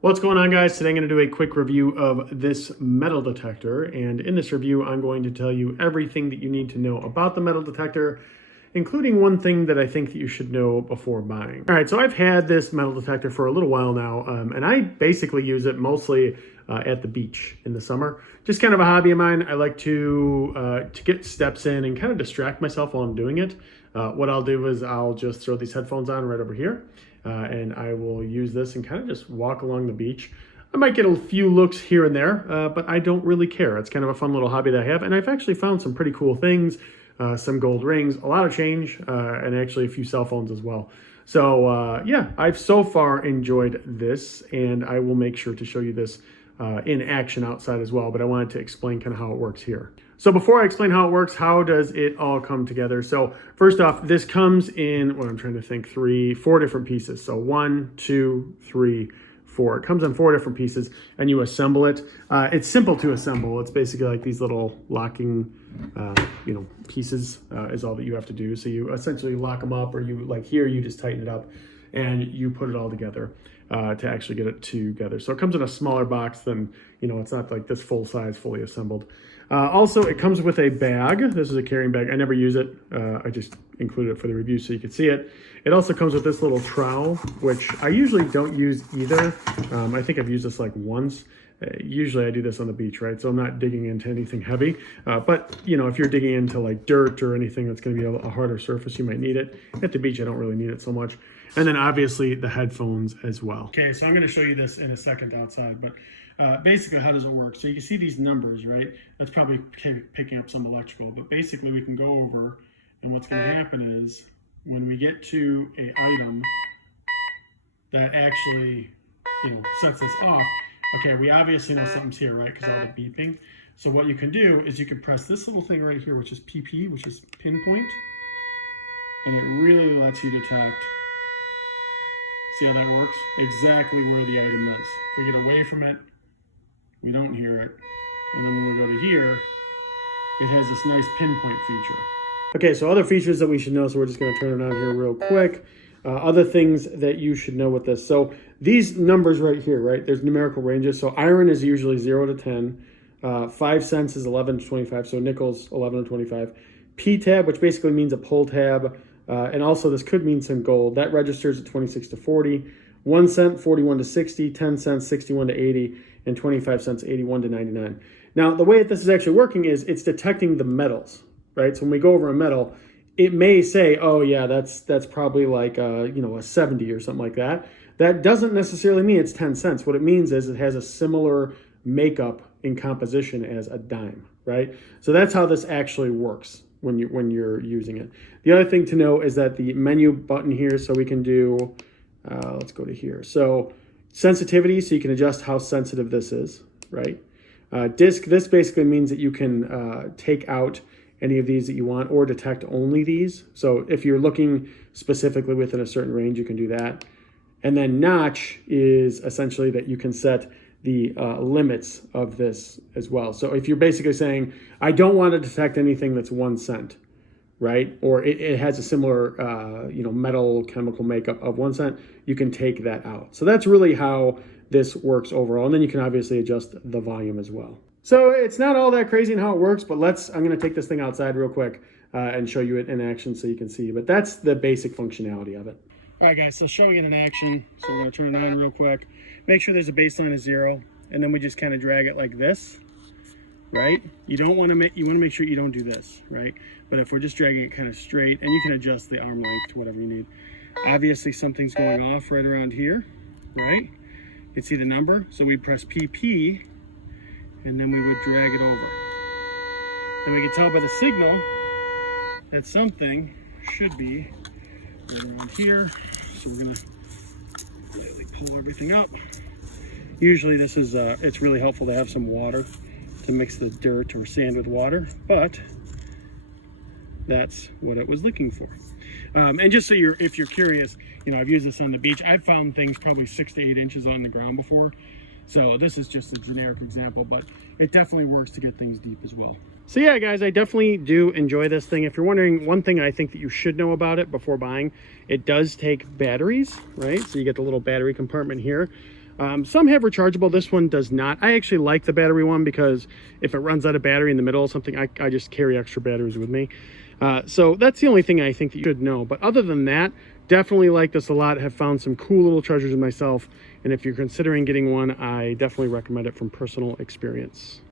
What's going on, guys? Today I'm going to do a quick review of this metal detector, and in this review I'm going to tell you everything that you need to know about the metal detector, including one thing that I think that you should know before buying. All right, so I've had this metal detector for a little while now, and I basically use it mostly at the beach in the summer. Just kind of a hobby of mine. I like to get steps in and kind of distract myself while I'm doing it. What I'll do is I'll just throw these headphones on right over here. And I will use this and kind of just walk along the beach. I might get a few looks here and there, but I don't really care. It's kind of a fun little hobby that I have, and I've actually found some pretty cool things, some gold rings, a lot of change, and actually a few cell phones as well. So yeah, I've so far enjoyed this, and I will make sure to show you this in action outside as well, but I wanted to explain kind of how it works here. So before I explain how it works, how does it all come together? So first off, this comes in, what I'm trying to think, four different pieces. So 1, 2, 3, 4. It comes in 4 different pieces, and you assemble it. It's simple to assemble. It's basically like these little locking, pieces is all that you have to do. So you essentially lock them up, or you, like here, you just tighten it up, and you put it all together to actually get it together. So it comes in a smaller box than, it's not like this full size, fully assembled. Also, it comes with a bag. This is a carrying bag. I never use it. I just included it for the review so you could see it. It also comes with this little trowel, which I usually don't use either. I think I've used this like once. Usually I do this on the beach, right? So I'm not digging into anything heavy. But, if you're digging into like dirt or anything that's going to be a harder surface, you might need it. At the beach, I don't really need it so much. And then obviously the headphones as well. Okay, so I'm going to show you this in a second outside, but basically how does it work? So you can see these numbers, right? That's probably picking up some electrical, but basically we can go over, and what's going to happen is when we get to a item that actually, sets us off, okay, we obviously know something's here, right? Because all the beeping. So what you can do is you can press this little thing right here, which is PP, which is pinpoint, and it really lets you detect. See how that works? Exactly where the item is. If we get away from it, we don't hear it. And then when we go to here, it has this nice pinpoint feature. Okay, so other features that we should know, so we're just going to turn it on here real quick. Other things that you should know with this. So these numbers right here, right, there's numerical ranges. So iron is usually 0 to 10. 5 cents is 11 to 25. So nickel's 11 to 25. P-tab, which basically means a pull tab. And also this could mean some gold. That registers at 26 to 40. 1 cent, 41 to 60. 10 cents, 61 to 80. And 25 cents, 81 to 99. Now, the way that this is actually working is it's detecting the metals, right? So when we go over a metal, it may say, oh yeah, that's probably like a 70 or something like that. That doesn't necessarily mean it's 10 cents. What it means is it has a similar makeup in composition as a dime, right? So that's how this actually works when you're using it. The other thing to know is that the menu button here, so we can do, let's go to here. So sensitivity, so you can adjust how sensitive this is, right? Disk, this basically means that you can take out any of these that you want or detect only these. So if you're looking specifically within a certain range, you can do that. And then notch is essentially that you can set the limits of this as well. So if you're basically saying, I don't want to detect anything that's 1 cent, right? Or it has a similar, metal chemical makeup of 1 cent, you can take that out. So that's really how this works overall. And then you can obviously adjust the volume as well. So it's not all that crazy in how it works, but I'm going to take this thing outside real quick and show you it in action so you can see. But that's the basic functionality of it. All right, guys, so showing it in action. So we're going to turn it on real quick. Make sure there's a baseline of 0, and then we just kind of drag it like this, right? You want to make sure you don't do this, right? But if we're just dragging it kind of straight, and you can adjust the arm length to whatever you need. Obviously, something's going off right around here, right? You can see the number. So we press PP, and then we would drag it over. And we can tell by the signal that something should be right around here. So we're gonna really pull everything up. Usually this is, it's really helpful to have some water to mix the dirt or sand with water, but that's what it was looking for. And just so if you're curious, I've used this on the beach. I've found things probably 6 to 8 inches on the ground before. So this is just a generic example, but it definitely works to get things deep as well. So yeah, guys, I definitely do enjoy this thing. If you're wondering, one thing I think that you should know about it before buying, it does take batteries, right? So you get the little battery compartment here. Some have rechargeable. This one does not. I actually like the battery one because if it runs out of battery in the middle of something, I just carry extra batteries with me. So that's the only thing I think that you should know. But other than that, definitely like this a lot. Have found some cool little treasures in myself. And if you're considering getting one, I definitely recommend it from personal experience.